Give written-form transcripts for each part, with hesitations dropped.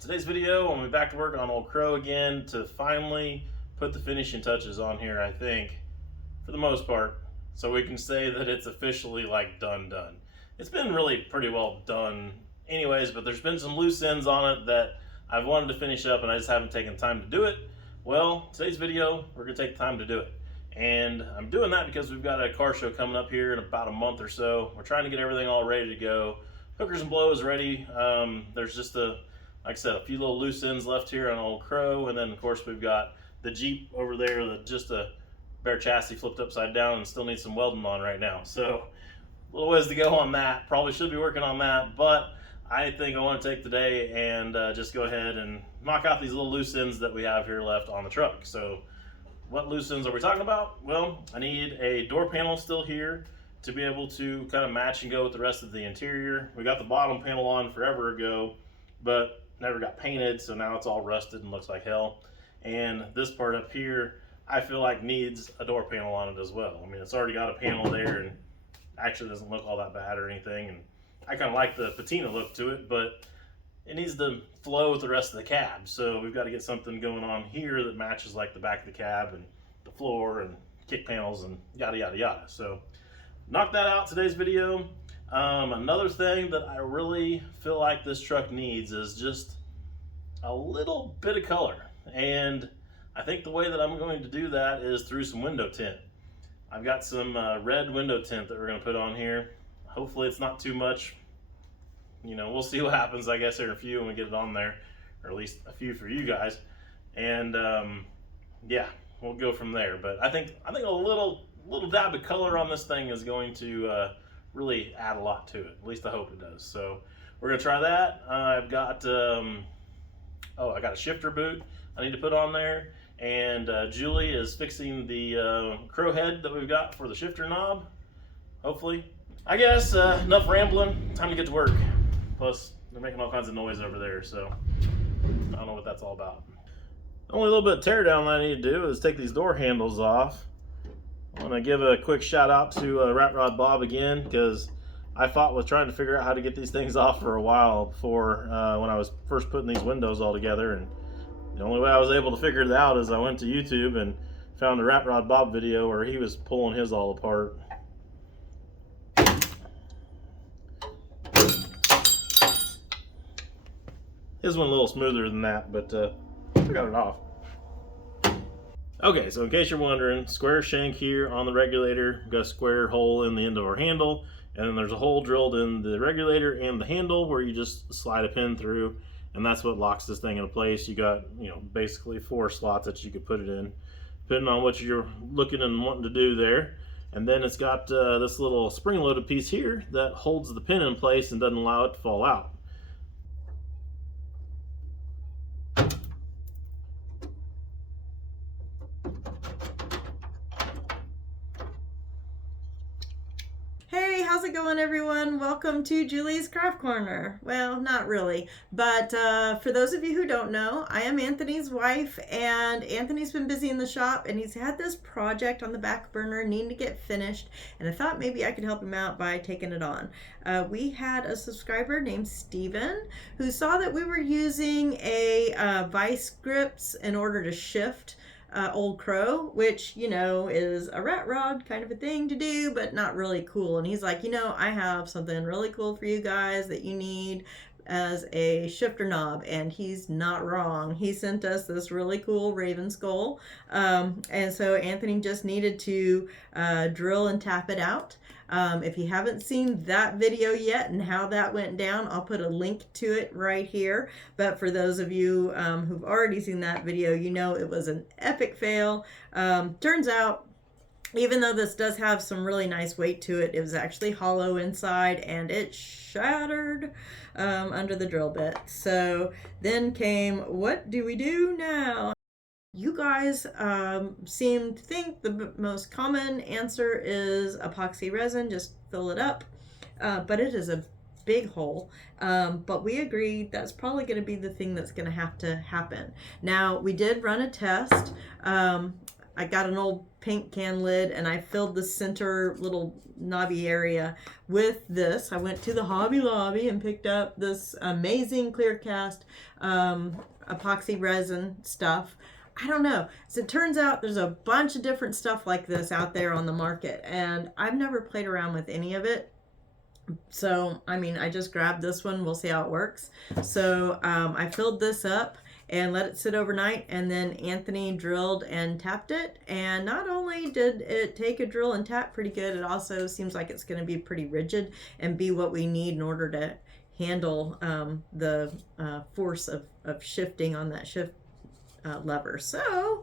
Today's video, I'm back to work on Old Crow again to finally put the finishing touches on here, I think, for the most part, so we can say that it's officially like done. It's been really pretty well done anyways, but there's been some loose ends on it that I've wanted to finish up and I just haven't taken time to do it. Well, today's video, we're gonna take the time to do it. And I'm doing that because we've got a car show coming up here in about a month or so. We're trying to get everything all ready to go. Hookers and blows ready. There's just like I said, a few little loose ends left here on Old Crow, and then of course we've got the Jeep over there that just a bare chassis flipped upside down and still needs some welding on right now. So a little ways to go on that. Probably should be working on that, but I think I want to take the day and just go ahead and knock out these little loose ends that we have here left on the truck. So what loose ends are we talking about? Well, I need a door panel still here to be able to kind of match and go with the rest of the interior. We got the bottom panel on forever ago, but never got painted, so now it's all rusted and looks like hell. And this part up here, I feel like needs a door panel on it as well. I mean, it's already got a panel there and actually doesn't look all that bad or anything. And I kind of like the patina look to it, but it needs to flow with the rest of the cab. So we've got to get something going on here that matches like the back of the cab and the floor and kick panels and yada, yada, yada. So knock that out today's video. Another thing that I really feel like this truck needs is just a little bit of color. And I think the way that I'm going to do that is through some window tint. I've got some red window tint that we're going to put on here. Hopefully it's not too much. You know, we'll see what happens, I guess, in a few when we get it on there, or at least a few for you guys. And yeah, we'll go from there. But I think a little dab of color on this thing is going to really add a lot to it. At least I hope it does. So we're gonna try that. I've got I got a shifter boot I need to put on there, and Julie is fixing the crow head that we've got for the shifter knob. Hopefully, I guess enough rambling. Time to get to work. Plus, they're making all kinds of noise over there, so I don't know what that's all about. The only little bit of tear down that I need to do is take these door handles off. I want to give a quick shout out to Rat Rod Bob again, because I fought with trying to figure out how to get these things off for a while before when I was first putting these windows all together. And the only way I was able to figure it out is I went to YouTube and found a Rat Rod Bob video where he was pulling his all apart. His went a little smoother than that, but I got it off. Okay, so in case you're wondering, square shank here on the regulator, got a square hole in the end of our handle, and then there's a hole drilled in the regulator and the handle where you just slide a pin through, and that's what locks this thing into place. You got, you know, basically 4 slots that you could put it in, depending on what you're looking and wanting to do there. And then it's got this little spring-loaded piece here that holds the pin in place and doesn't allow it to fall out. How's it going, everyone? Welcome to Julie's Craft Corner. Well, not really, but for those of you who don't know, I am Anthony's wife, and Anthony's been busy in the shop, and he's had this project on the back burner needing to get finished, and I thought maybe I could help him out by taking it on. We had a subscriber named Steven who saw that we were using a vice grips in order to shift Old Crow, which, you know, is a rat rod kind of a thing to do, but not really cool. And he's like, you know, I have something really cool for you guys that you need as a shifter knob. And he's not wrong. He sent us this really cool raven skull. And so Anthony just needed to drill and tap it out. If you haven't seen that video yet and how that went down, I'll put a link to it right here. But for those of you who've already seen that video, you know it was an epic fail. Turns out, even though this does have some really nice weight to it, it was actually hollow inside and it shattered under the drill bit. So then came, what do we do now? You guys seem to think the most common answer is epoxy resin, just fill it up, but it is a big hole. But we agreed that's probably going to be the thing that's going to have to happen. Now, we did run a test. I got an old paint can lid and I filled the center little knobby area with this. I went to the Hobby Lobby and picked up this amazing clear cast epoxy resin stuff. I don't know. So it turns out there's a bunch of different stuff like this out there on the market, and I've never played around with any of it. So, I mean, I just grabbed this one. We'll see how it works. So I filled this up and let it sit overnight, and then Anthony drilled and tapped it. And not only did it take a drill and tap pretty good, it also seems like it's going to be pretty rigid and be what we need in order to handle the force of shifting on that shift lever. So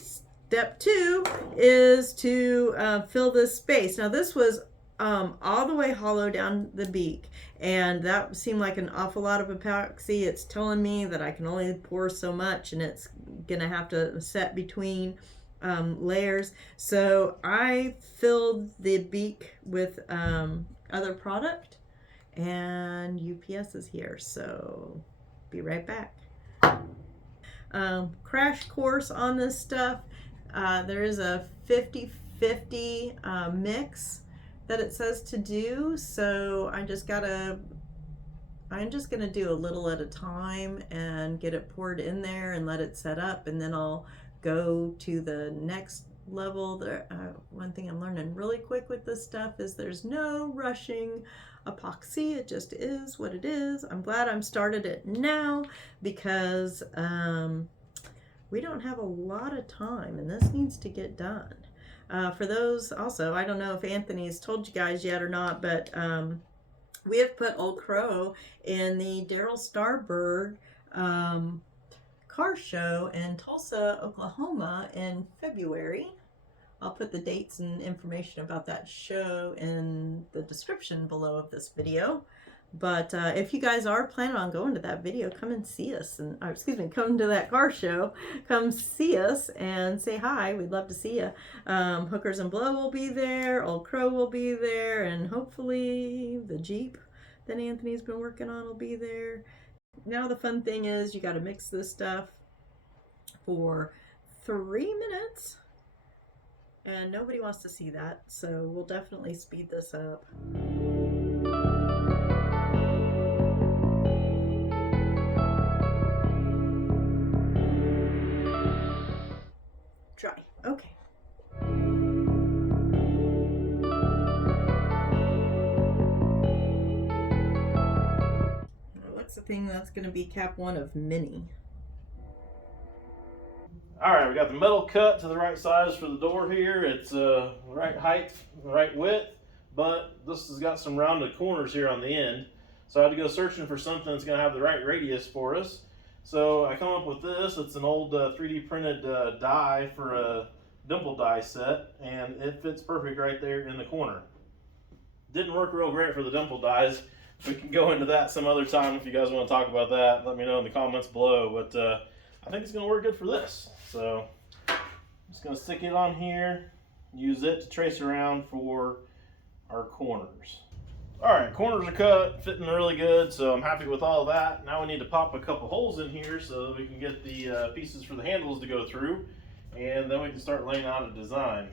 step 2 is to fill this space. Now this was all the way hollow down the beak, and that seemed like an awful lot of epoxy. It's telling me that I can only pour so much, and it's gonna have to set between layers. So I filled the beak with other product, and UPS is here, so be right back. Crash course on this stuff. There is a 50-50 mix that it says to do, so I'm just gonna do a little at a time and get it poured in there and let it set up, and then I'll go to the next level. One thing I'm learning really quick with this stuff is there's no rushing epoxy. It just is what it is. I'm glad I'm started it now because we don't have a lot of time, and this needs to get done. For those also, I don't know if Anthony's told you guys yet or not, but we have put Old Crow in the Darryl Starbird car show in Tulsa, Oklahoma in February. I'll put the dates and information about that show in the description below of this video. But if you guys are planning on going to that video, come and see us, and come to that car show. Come see us and say hi. We'd love to see you. Hookers and Blow will be there. Old Crow will be there, and hopefully the Jeep that Anthony's been working on will be there. Now the fun thing is you got to mix this stuff for 3 minutes, and nobody wants to see that, so we'll definitely speed this up. Dry. Okay. What's the thing that's going to be cap 1 of many? Alright, we got the metal cut to the right size for the door here. It's the right height, right width, but this has got some rounded corners here on the end. So I had to go searching for something that's going to have the right radius for us. So I come up with this. It's an old 3D printed die for a dimple die set, and it fits perfect right there in the corner. Didn't work real great for the dimple dies. We can go into that some other time if you guys want to talk about that. Let me know in the comments below, but I think it's going to work good for this. So I'm just going to stick it on here, use it to trace around for our corners. Alright, corners are cut, fitting really good, so I'm happy with all of that. Now we need to pop a couple holes in here so that we can get the pieces for the handles to go through, and then we can start laying out a design.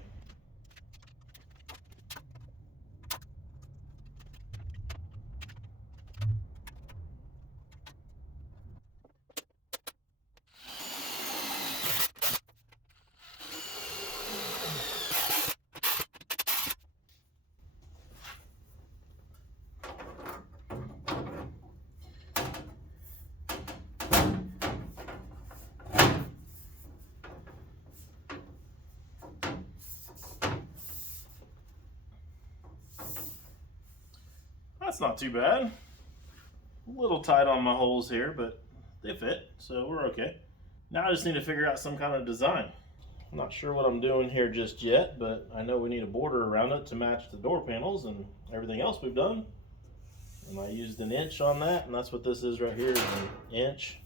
That's not too bad. A little tight on my holes here, but they fit, so we're okay. Now I just need to figure out some kind of design. I'm not sure what I'm doing here just yet, but I know we need a border around it to match the door panels and everything else we've done. And I used an inch on that, and that's what this is right here, is an inch.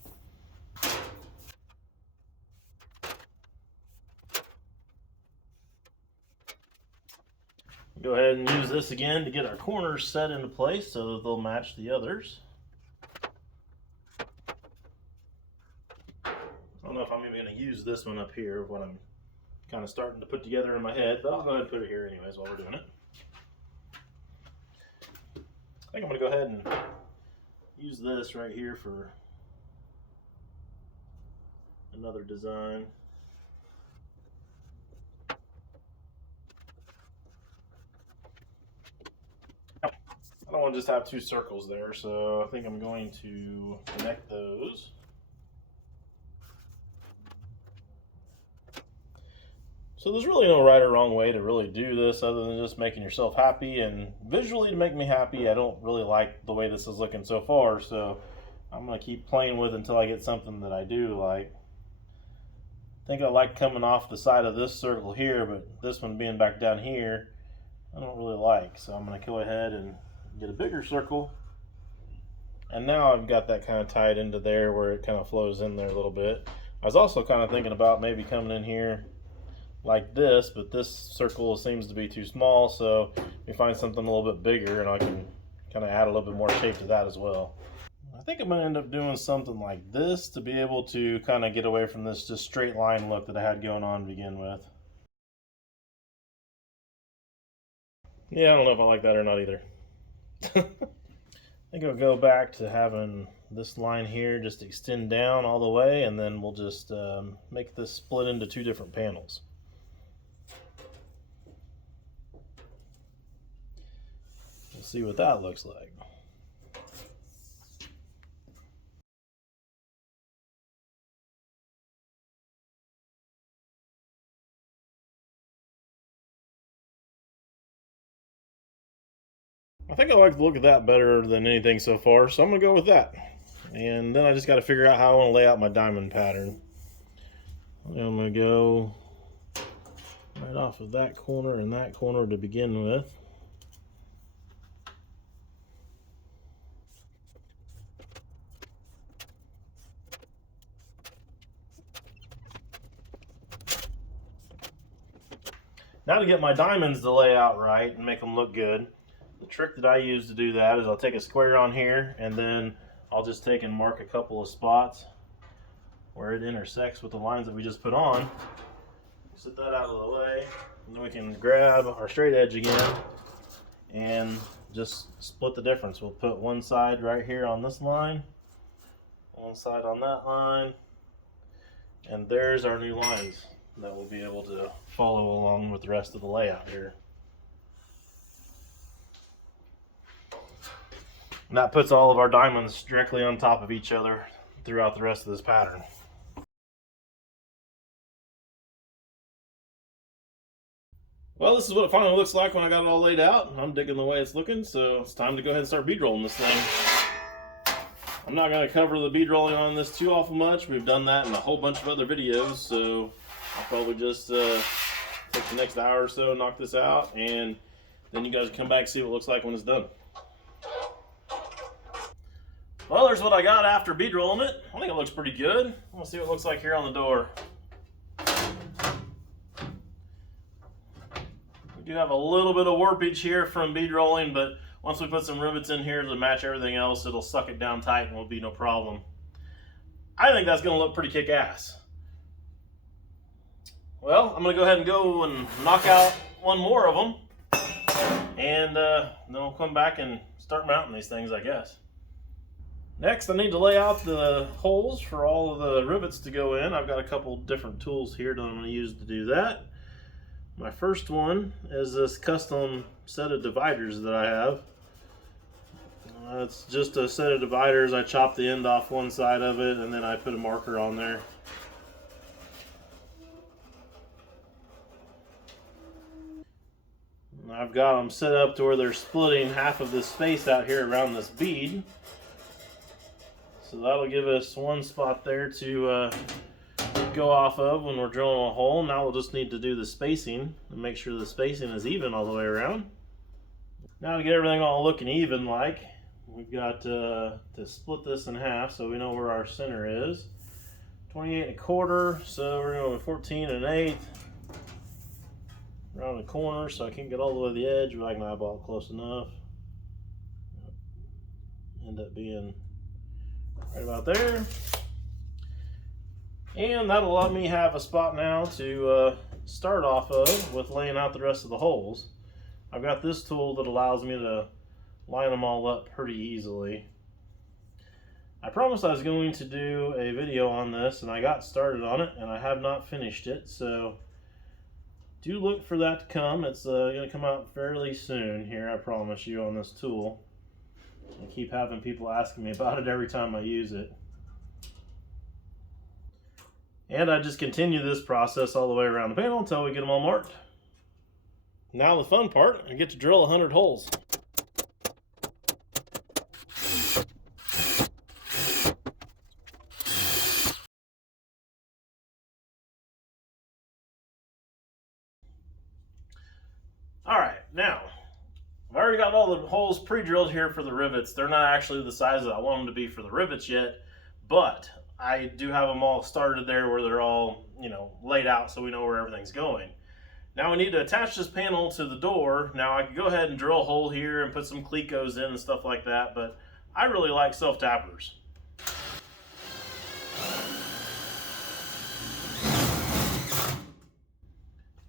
Go ahead and use this again to get our corners set into place so that they'll match the others. I don't know if I'm even going to use this one up here when I'm kind of starting to put together in my head, but I'll go ahead and put it here anyways while we're doing it. I think I'm going to go ahead and use this right here for another design. I don't want to just have two circles there, so I think I'm going to connect those. So there's really no right or wrong way to really do this other than just making yourself happy, and visually to make me happy. I don't really like the way this is looking so far, so I'm going to keep playing with it until I get something that I do like. I think I like coming off the side of this circle here, but this one being back down here, I don't really like. So I'm going to go ahead and get a bigger circle. And now I've got that kind of tied into there where it kind of flows in there a little bit. I was also kind of thinking about maybe coming in here like this, but this circle seems to be too small, so we find something a little bit bigger and I can kind of add a little bit more shape to that as well. I think I'm going to end up doing something like this to be able to kind of get away from this just straight line look that I had going on to begin with. Yeah, I don't know if I like that or not either. I think I'll go back to having this line here just extend down all the way, and then we'll just make this split into two different panels. We'll see what that looks like. I think I like the look of that better than anything so far, so I'm going to go with that. And then I just got to figure out how I want to lay out my diamond pattern. I'm going to go right off of that corner and that corner to begin with. Now to get my diamonds to lay out right and make them look good, the trick that I use to do that is I'll take a square on here and then I'll just take and mark a couple of spots where it intersects with the lines that we just put on. Set that out of the way, and then we can grab our straight edge again and just split the difference. We'll put one side right here on this line, one side on that line, and there's our new lines that we'll be able to follow along with the rest of the layout here. And that puts all of our diamonds directly on top of each other throughout the rest of this pattern. Well, this is what it finally looks like when I got it all laid out. I'm digging the way it's looking, so it's time to go ahead and start bead rolling this thing. I'm not going to cover the bead rolling on this too awful much. We've done that in a whole bunch of other videos, so I'll probably just take the next hour or so, knock this out, and then you guys can come back and see what it looks like when it's done. Well, there's what I got after bead rolling it. I think it looks pretty good. We'll see what it looks like here on the door. We do have a little bit of warpage here from bead rolling, but once we put some rivets in here to match everything else, it'll suck it down tight and will be no problem. I think that's going to look pretty kick-ass. Well, I'm going to go ahead and go and knock out one more of them, and then we'll come back and start mounting these things, I guess. Next, I need to lay out the holes for all of the rivets to go in. I've got a couple different tools here that I'm going to use to do that. My first one is this custom set of dividers that I have. It's just a set of dividers. I chop the end off one side of it and then I put a marker on there. I've got them set up to where they're splitting half of this space out here around this bead. So that'll give us one spot there to go off of when we're drilling a hole. Now we'll just need to do the spacing and make sure the spacing is even all the way around. Now to get everything all looking even like, we've got to split this in half so we know where our center is. 28 1/4, so we're going to 14 1/8 around the corner, so I can't get all the way to the edge, but I can eyeball it close enough. End up being right about there. And that'll let me have a spot now to start off of with laying out the rest of the holes. I've got this tool that allows me to line them all up pretty easily. I promised I was going to do a video on this, and I got started on it, and I have not finished it, so do look for that to come. It's going to come out fairly soon here, I promise you, on this tool. I keep having people asking me about it every time I use it. And I just continue this process all the way around the panel until we get them all marked. Now the fun part, I get to drill 100 holes. Alright, now, I've already got all the holes pre-drilled here for the rivets. They're not actually the size that I want them to be for the rivets yet, but I do have them all started there where they're all, laid out so we know where everything's going. Now we need to attach this panel to the door. Now I could go ahead and drill a hole here and put some clecos in and stuff like that, but I really like self-tappers.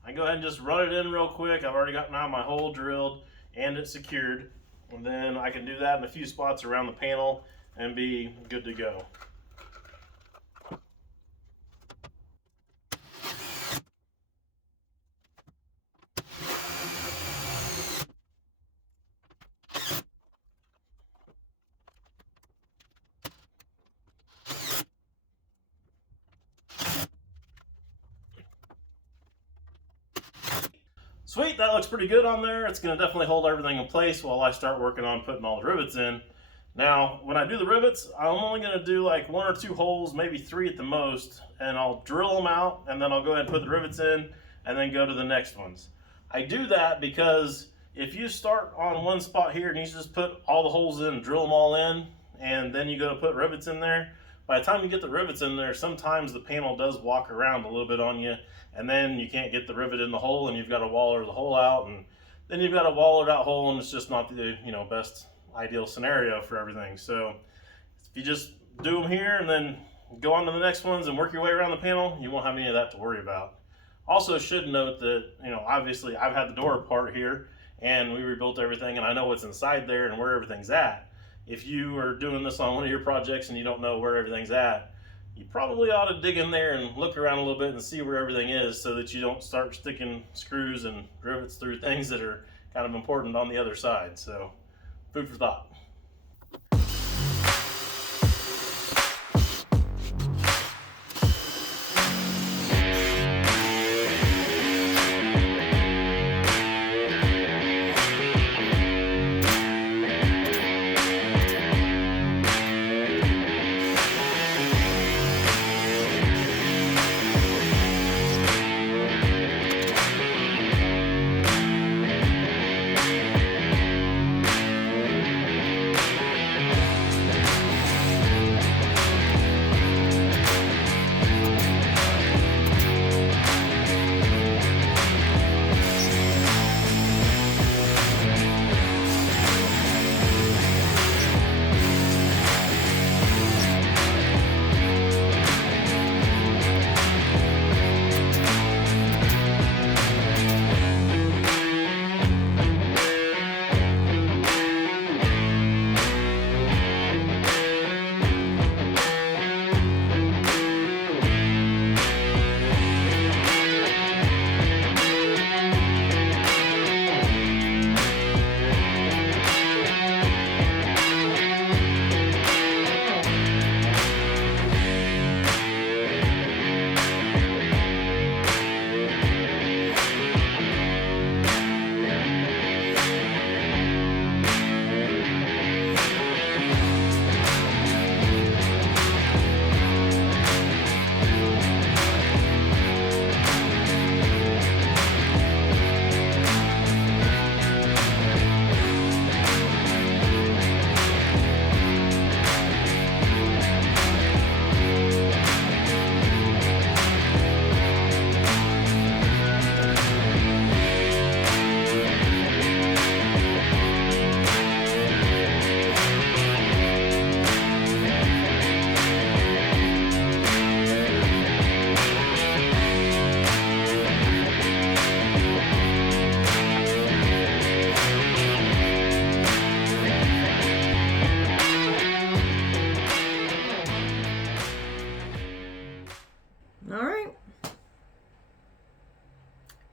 I go ahead and just run it in real quick. I've already got now my hole drilled and it's secured. And then I can do that in a few spots around the panel and be good to go. Sweet, that looks pretty good on there. It's going to definitely hold everything in place while I start working on putting all the rivets in. Now, when I do the rivets, I'm only going to do like 1 or 2 holes, maybe 3 at the most, and I'll drill them out, and then I'll go ahead and put the rivets in, and then go to the next ones. I do that because if you start on one spot here and you just put all the holes in, drill them all in, and then you go to put rivets in there, by the time you get the rivets in there, sometimes the panel does walk around a little bit on you, and then you can't get the rivet in the hole, and you've got to waller the hole out, and then you've got a wallered out hole, and it's just not the best ideal scenario for everything. So if you just do them here and then go on to the next ones and work your way around the panel, you won't have any of that to worry about. Also should note that obviously I've had the door apart here, and we rebuilt everything, and I know what's inside there and where everything's at. If you are doing this on one of your projects and you don't know where everything's at, you probably ought to dig in there and look around a little bit and see where everything is, so that you don't start sticking screws and rivets through things that are kind of important on the other side. So, food for thought.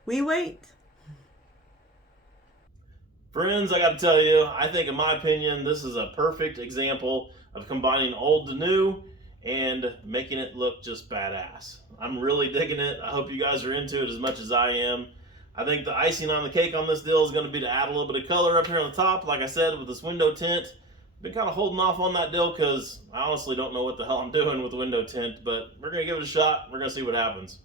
We wait. Friends, I gotta tell you, I think in my opinion, this is a perfect example of combining old to new and making it look just badass. I'm really digging it. I hope you guys are into it as much as I am. I think the icing on the cake on this deal is going to be to add a little bit of color up here on the top, like I said, with this window tint. Been kind of holding off on that deal because I honestly don't know what the hell I'm doing with the window tint, but we're going to give it a shot. We're going to see what happens.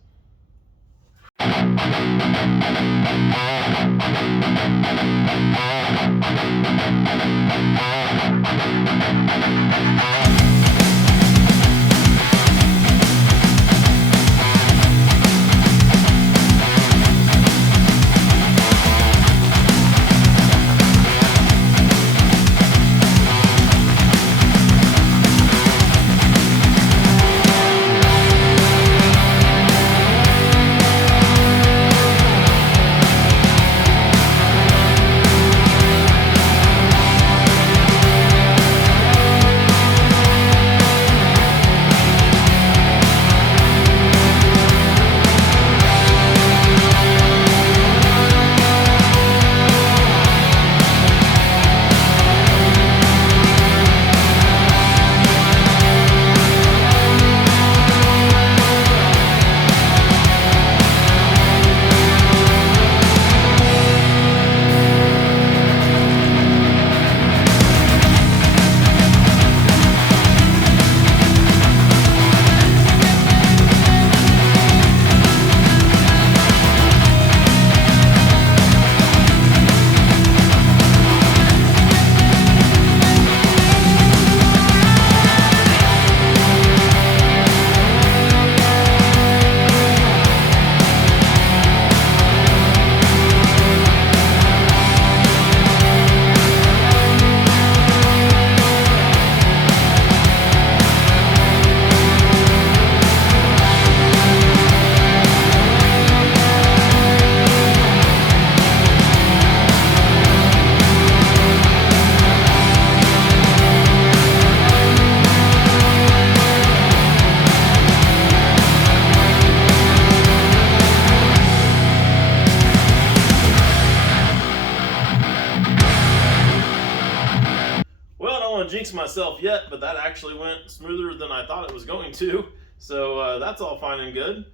Jinx myself yet, but that actually went smoother than I thought it was going to, so that's all fine and good.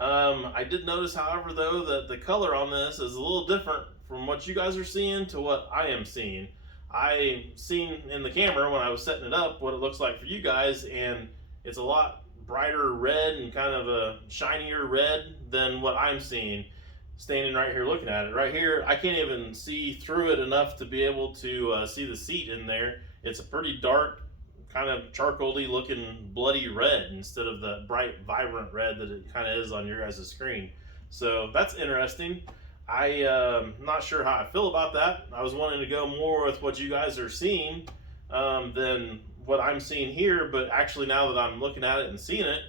I did notice, however, though, that the color on this is a little different from what you guys are seeing to what I am seeing. I seen in the camera when I was setting it up what it looks like for you guys, and it's a lot brighter red and kind of a shinier red than what I'm seeing standing right here looking at it. Right here, I can't even see through it enough to be able to see the seat in there. It's a pretty dark, kind of charcoaly looking bloody red instead of the bright, vibrant red that it kind of is on your guys' screen. So that's interesting. I'm not sure how I feel about that. I was wanting to go more with what you guys are seeing than what I'm seeing here, but actually now that I'm looking at it and seeing it,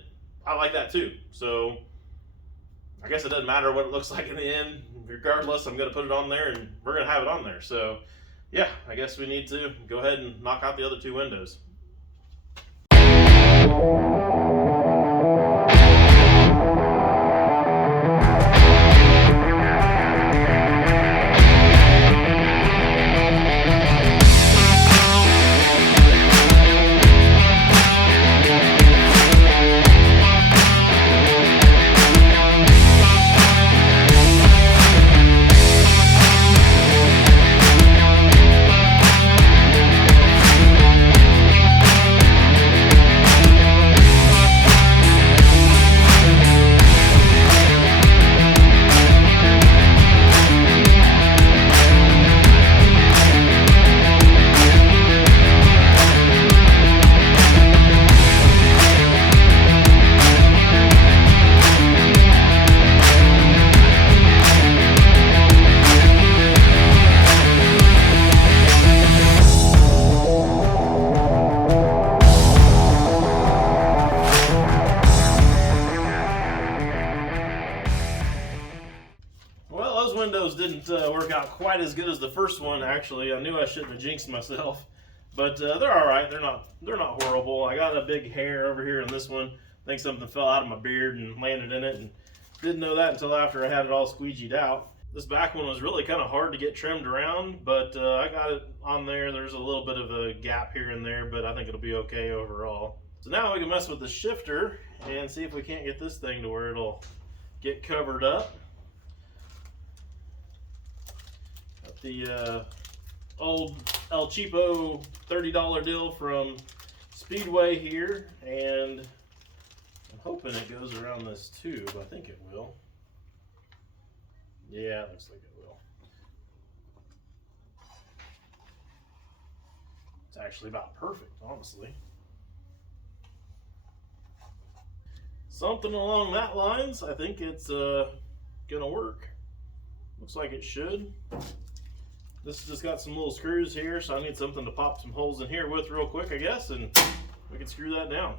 I like that too. So I guess it doesn't matter what it looks like in the end. Regardless, I'm going to put it on there and we're going to have it on there. So yeah, I guess we need to go ahead and knock out the other two windows. Windows didn't work out quite as good as the first one. Actually, I knew I shouldn't have jinxed myself, but they're all right. They're not horrible. I got a big hair over here in this one. I think something fell out of my beard and landed in it, and Didn't know that until after I had it all squeegeed out. This back one was really kind of hard to get trimmed around, but I got it on there. There's a little bit of a gap here and there, but I think it'll be okay overall. So now we can mess with the shifter and see if we can't get this thing to where it'll get covered up. Got the old El Cheapo $30 deal from Speedway here, and I'm hoping it goes around this tube. I think it will. Yeah, it looks like it will. It's actually about perfect, honestly. Something along that lines. I think it's gonna work. Looks like it should. This has just got some little screws here, so I need something to pop some holes in here with real quick, I guess, and we can screw that down.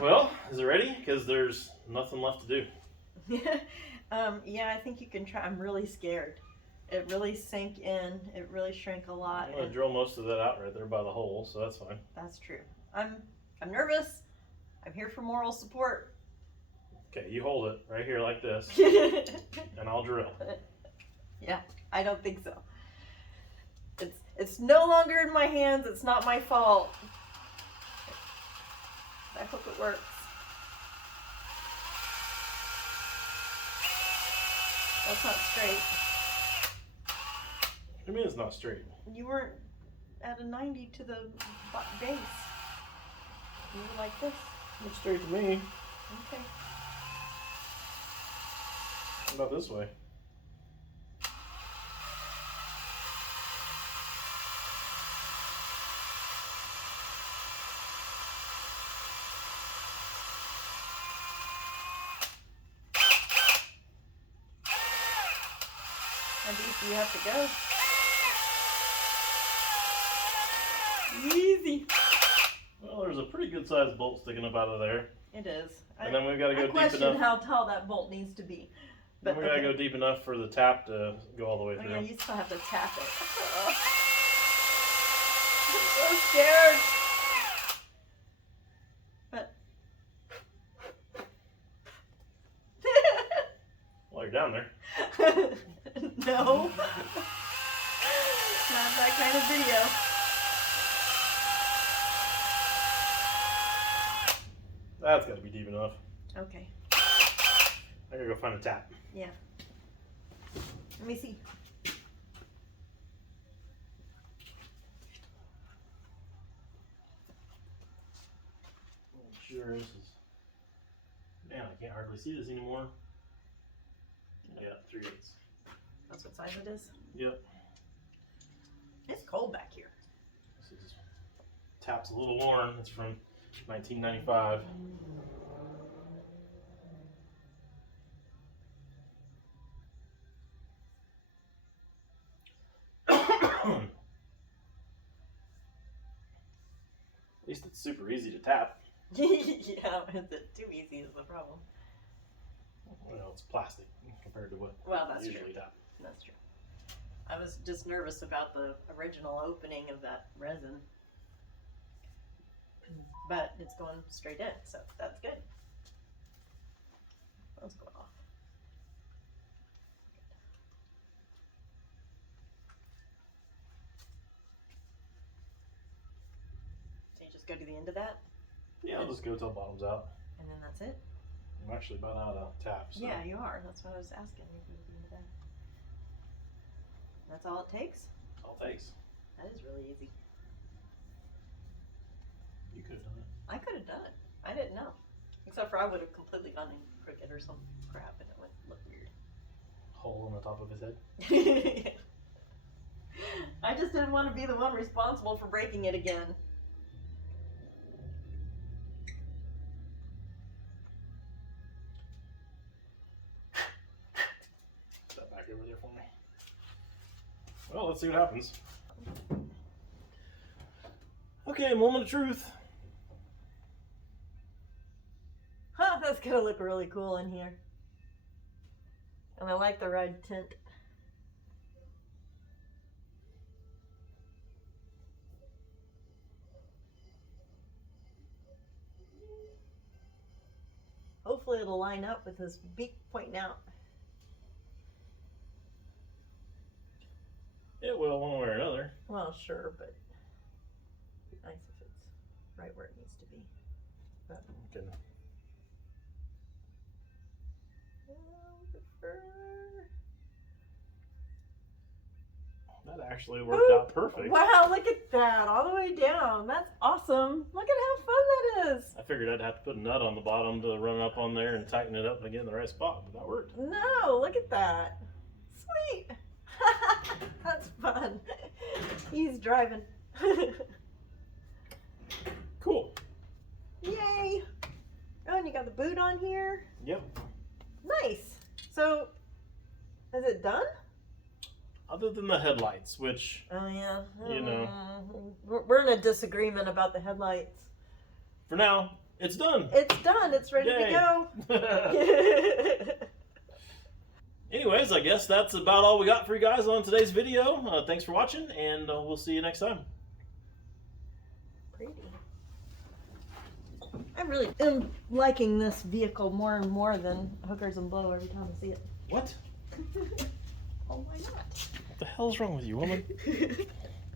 Well, is it ready? Because there's nothing left to do. Yeah, I think you can try. I'm really scared. It really sank in. It really shrank a lot. I'm gonna drill most of that out right there by the hole, so that's fine. That's true. I'm nervous. I'm here for moral support. Okay, you hold it right here like this, and I'll drill. Yeah, I don't think so. It's no longer in my hands. It's not my fault. I hope it works. That's not straight. What do you mean it's not straight? You weren't at a 90 to the base. You were like this. Looks straight to me. Okay. What about this way? How deep do you have to go? Easy. Well, there's a pretty good sized bolt sticking up out of there. It is. And then we've got to go I deep question enough. how tall that bolt needs to be. But we got to go deep enough for the tap to go all the way Oh, through. yeah, you still have to tap it. I'm so scared. But While you're down there. no. Not that kind of video. That's got to be deep enough. Okay. I gotta go find a tap. Yeah. Let me see. Sure, this is. Man, I can't hardly see this anymore. Yeah, 3/8. That's what size it is? Yep. It's cold back here. This is tap's a little worn. It's from 1995. At least it's super easy to tap. Yeah, is it too easy is the problem. Well, it's plastic compared to what Well, that's I usually true. tap. That's true. I was just nervous about the original opening of that resin. But it's going straight in, so that's good. That's going off. So you just go to the end of that? Yeah, I'll just go till it bottoms out. And then that's it? I'm actually about out of taps. So. Yeah, you are. That's what I was asking. You go to the end of that. That's all it takes? That's all it takes. That is really easy. You could have done it. I could have done it. I didn't know. Except for I would have completely gone in crooked or some crap and it would look weird. Hole on the top of his head. I just didn't want to be the one responsible for breaking it again. Put that back over there for me. Well, let's see what happens. Okay, moment of truth. Huh, that's gonna look really cool in here. And I like the red tint. Hopefully it'll line up with his beak pointing out. It will, one way or another. Well, sure, but it'd be nice if it's right where it needs to be. But Okay. That actually worked out perfect. Wow, look at that, all the way down. That's awesome. Look at how fun that is. I figured I'd have to put a nut on the bottom to run up on there and tighten it up and get in the right spot, but that worked. No, look at that. Sweet. That's fun. He's driving. Cool. Yay. Oh, and you got the boot on here. Yep. Nice. So, is it done? Other than the headlights, which, Oh, yeah. you know, We're in a disagreement about the headlights. for now, it's done. It's done. It's ready Yay. to go. Anyways, I guess that's about all we got for you guys on today's video. Thanks for watching, and we'll see you next time. Pretty. I really am liking this vehicle more and more than Hookers and Blow every time I see it. What? Oh, why not? What the hell's wrong with you, woman?